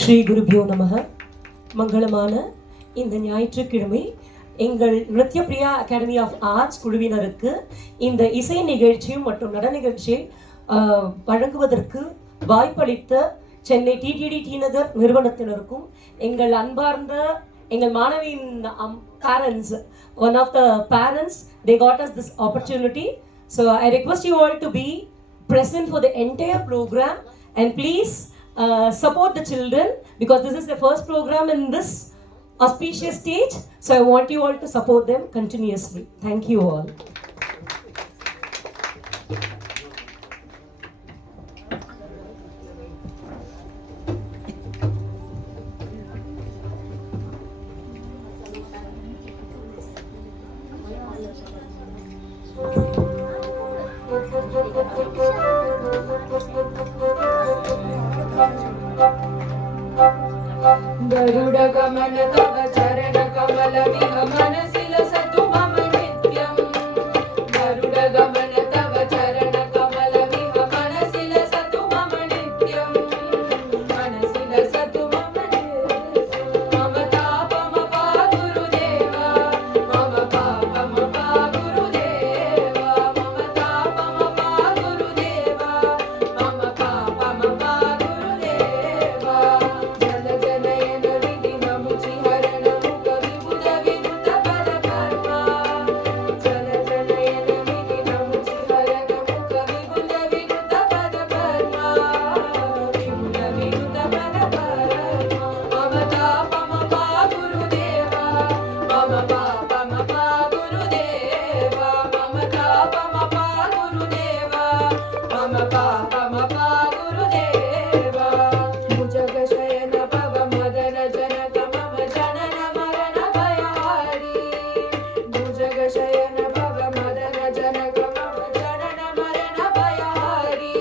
ஸ்ரீ குருபியோ நமக. மங்களமான இந்த ஞாயிற்றுக்கிழமை எங்கள் Nritya Priya academy of arts குழுவினருக்கு இந்த இசை நிகழ்ச்சியும் மற்றும் நடன நிகழ்ச்சியை வழங்குவதற்கு வாய்ப்பளித்த சென்னை டிடிடி டி நகர் நிறுவனத்தினருக்கும் எங்கள் அன்பார்ந்த எங்கள் மாணவியின் parents, one of the parents, they got us this opportunity. So I request you all to be present for the entire program and please support the children because this is the first program in this auspicious stage. So I want you all to support them continuously. Thank you all. गरुड गमन तव चरण कमल विह मनसिल सतु मम नित्यं गरुड गमन तव चरण कमल विह मनसिल सतु मम नित्यं मनसिल सतु मम मम तापम पा गुरुदेवा मम पापम पा गुरुदेवा मम तापम पा गुरुदेवा मम पापम पा गुरुदेवा जल जनयन विधि नमुचि हर ಮ ಪ ಗುರುದೇವ ಭುಜಗ ಶಯನ ಭವ ಮದನ ಜನಕ ಮಮ ಜನನ ಮರಣ ಭಯಹಾರಿ ಭುಜಗ ಶಯನ ಭವ ಮದನ ಜನಕ ಮಮ ಜನನ ಮರಣ ಭಯಹಾರಿ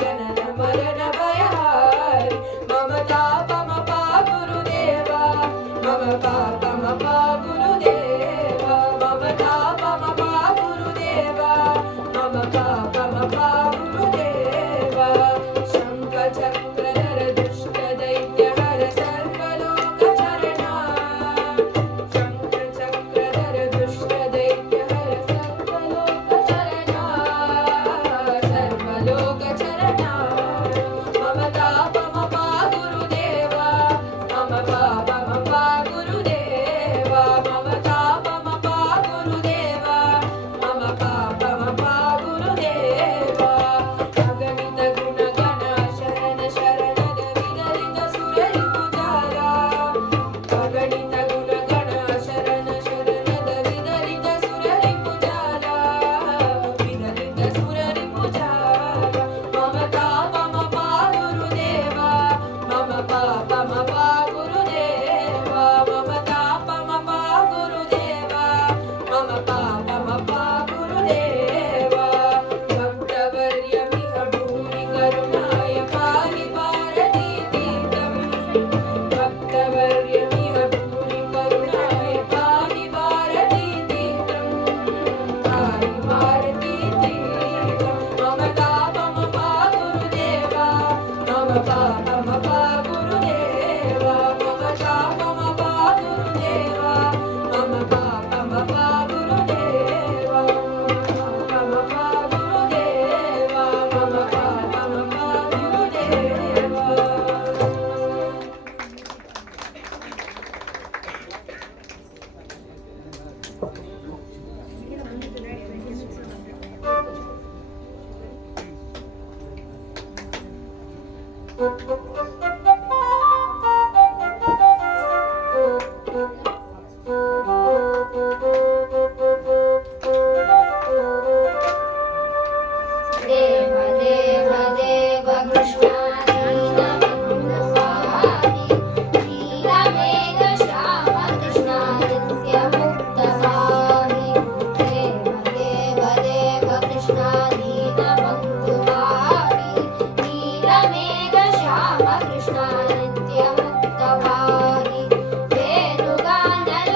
ಜನನ ಮರಣ ಭಯಹಾರಿ ಮಮ ತಾಪ ಮ ಪ ಗುರುದೇವ ಮಮ ಪಾಪ ಮ ಪ ಗುರುದೇವ ಮಮ ತಾಪ ಮ ಪ ಗುರುದೇವ ಮಮ ಪಾಪ ಮ ಪ ಗುರುದೇವ ಶಂಖ ಚಕ್ರಧರ ದುಷ್ಟ ದೈತ್ಯ ಹರ ಸರ್ವಲೋಕ ಚರಣ ಶಂಖ ಚಕ್ರಧರ ದುಷ್ಟ ದೈತ್ಯ ಹರ ಸರ್ವಲೋಕ ಚರಣ ಸರ್ವಲೋಕ ಚರಣ ಮಮ ತಾಪ ಮ ಪ ಗುರುದೇವ ಮಮ ಪಾಪ ಮ ಪ ಗುರುದೇವ ಮಮ ತಾಪ ಮ ಪ ಗುರುದೇವ ಮಮ ಪಾಪ ಮ ಪ ಗುರುದೇವ ಅಗಣಿತ ಗುಣಗಣ ಶರಣ ಶರಣದ ವಿದಲಿತ ಸುರರಿ ಪೂಜಾರ ಅಗಣಿತ ಗುಣಗಣ ಶರಣ ಶರಣದ ವಿದಲಿತ ಸುರರಿ ಪೂಜಾರ ವಿದಲಿತ ಸುರರಿ ಪೂಜಾರ ಮಮ ತಾಪ ಮ ಪ ಗುರುದೇವ ಮಮ ಪಾಪ ಮ ಪ ಗುರುದೇವ ಮಮ ತಾಪ ಮ ಪ ಗುರುದೇವ ಮಮ ಪಾಪ ಮ ಪ ಗುರುದೇವ ಭಕ್ತವರ್ಯ ಮಿಹ ಭೂರಿ ಕರುಣಾಯ ಪಾಹಿ ಭಾರತೀ ತೀರ್ಥಂ ಭಕ್ತವರ್ಯ ಮಿಹ ಭೂರಿ ಕರುಣಾಯ ಪಾಹಿ ಭಾರತೀ ತೀರ್ಥಂ ಪಾಹಿ ಭಾರತೀ ತೀರ್ಥಂ ಮಮ ತಾಪ ಮ ಪ ಗುರುದೇವ ಮಮ ಪಾಪ ಮ ಪ ಗುರುದೇವ ಮಮ ತಾಪ ಮ ಪ ಗುರುದೇವ ಮಮ ಪಾಪ ಮ ಪ ಗುರುದೇವ ಮಮ ಪಾಪ ಗುರುದೇವ ಮಮ ಪಾಪ ಮ ಪ ಗುರುದೇವ ದೇವ ದೇವ ದೇವ ಕೃಷ್ಣ ದೀನಬಂಧುವಾರಿ ನೀಲಮೇಘ ಶ್ಯಾಮ ಕೃಷ್ಣ ನಿತ್ಯ ಮುಕ್ತವಾರಿ ದೇವ ದೇವ ದೇವ ಕೃಷ್ಣ ದೀನಬಂಧುವಾರಿ ನೀಲಮೇಘ ಶ್ಯಾಮ ಕೃಷ್ಣ ನಿತ್ಯ ಮುಕ್ತವಾರಿ ವೇಣುಗಾನಲೋಲ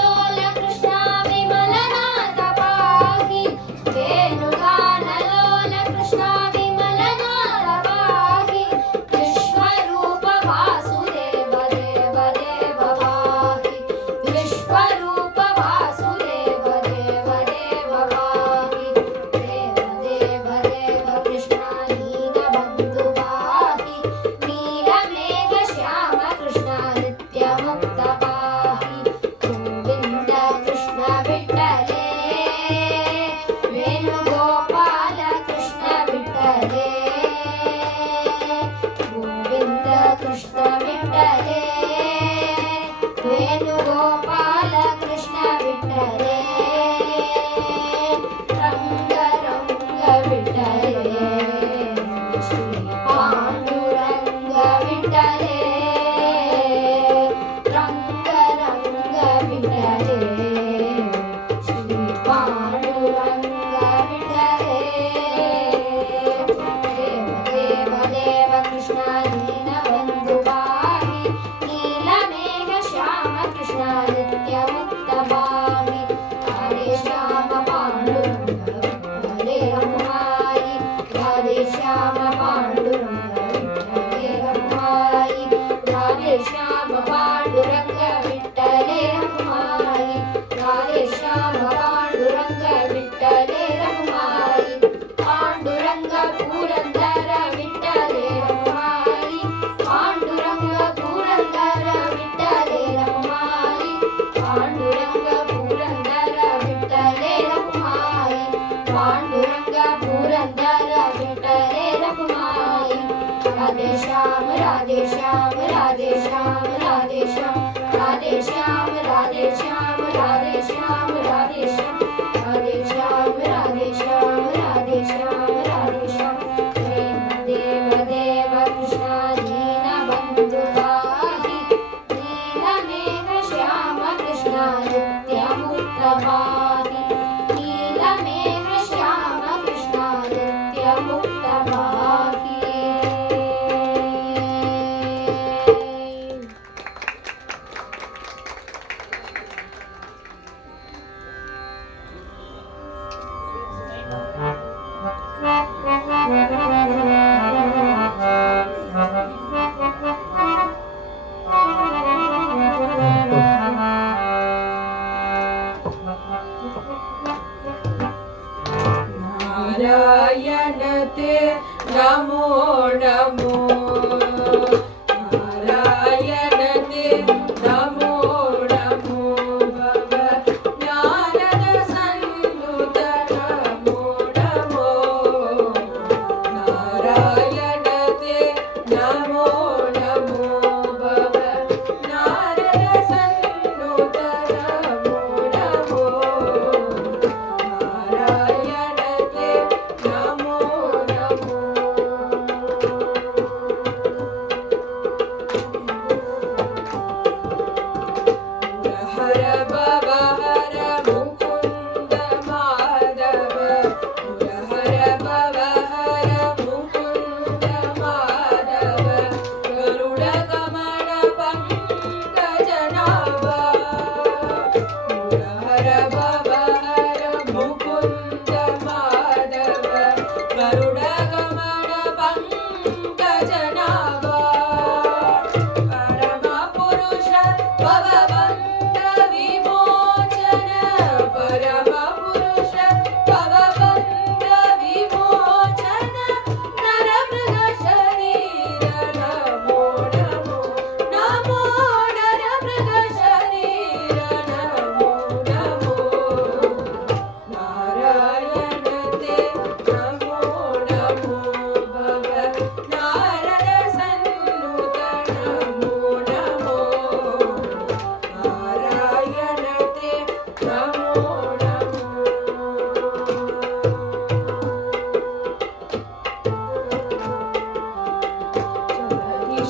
ಕೃಷ್ಣ ವಿಮಲನಾಥ ಪಾಹಿ ವೇಣುಗಾನಲೋಲ ಕೃಷ್ಣ ವಿಮಲನಾಥ ಪಾಹಿ ವಿಶ್ವರೂಪ ವಾಸುದೇವ ದೇವ ದೇವ ಪಾಹಿ ವಿಶ್ವರೂಪ ವಾಸುದೇವ ದೇವ ದೇವ ಪಾಹಿ ದೇವ ದೇವ ದೇವ ಕೃಷ್ಣ ದೀನಬಂಧು ಪಾಹಿ ನೀಲಮೇಘ ಶ್ಯಾಮ ಕೃಷ್ಣ ನಿತ್ಯ ಮುಕ್ತ ಪಾಹಿ ಗೋವಿಂದ ಕೃಷ್ಣ ವಿಠ್ಠಲೇ ವೇಣುಗೋಪಾಲ ಕೃಷ್ಣ ವಿಠ್ಠಲೇ ಗೋವಿಂದ ಕೃಷ್ಣ ವಿಠ್ಠಲೇ ವೇಣುಗೋಪಾಲ ಕೃಷ್ಣ ವಿಠ್ಠಲೇ ರಂಗ ರಂಗ ವಿಠ್ಠಲೇ ಶ್ರೀ ಪಾಂಡುರಂಗ ವಿಠ್ಠಲೇ ರಂಗ ರಂಗ ವಿಠ್ಠಲೇ ಶ್ರೀ ಪಾಂಡುರಂಗ ವಿಠ್ಠಲೇ ದೇವ ದೇವ ದೇವ ಕೃಷ್ಣ ದೀನಬಂಧು ಪಾಹಿ ನೀಲಮೇಘ ಶ್ಯಾಮ ಕೃಷ್ಣ ನಿತ್ಯ ಮುಕ್ತ ಪಾಹಿ ಹರೇ ಶ್ಯಾಮ ಪಾಂಡುರಂಗ ವಿಠ್ಠಲೇ ರಘುಮಾಯಿ ಹರೇ ಶ್ಯಾಮ ಪಾಂಡುರಂಗ ವಿಠ್ಠಲೇ ರಘುಮಾಯಿ ಹರೇ ಶ್ಯಾಮ ಪಾಂಡುರಂಗ ವಿಠ್ಠಲೇ ರಘುಮಾಯಿ ಹರೇ ಶ್ಯಾಮ ಪಾಂಡುರಂಗ ವಿಠ್ಠಲೇ ರಘುಮಾಯಿ ಪಾಂಡುರಂಗ ಪುರಂದರ ವಿಠ್ಠಲೇ ರಘುಮಾಯಿ ಪಾಂಡುರಂಗ ಪುರಂದರ ವಿಠ್ಠಲೇ ರಘುಮಾಯಿ ಪಾಂಡುರಂಗ ಪುರಂದರ ವಿಠ್ಠಲೇ ರಘುಮಾಯಿ ಪಾಂಡುರಂಗ ಪುರಂದರ ವಿಠ್ಠಲೇ ರಘುಮಾಯಿ ರಾಧೆ ಶ್ಯಾಮ ರಾಧೆ ಶ್ಯಾಮ ರಾಧೆ ಶ್ಯಾಮ ರಾಧे श्याम राधे श्याम राधे श्याम राधे श्याम राधे श्याम राधे श्याम राधे श्याम राधे श्याम राधे श्याम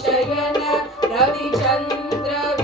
शयन रविचन्द्र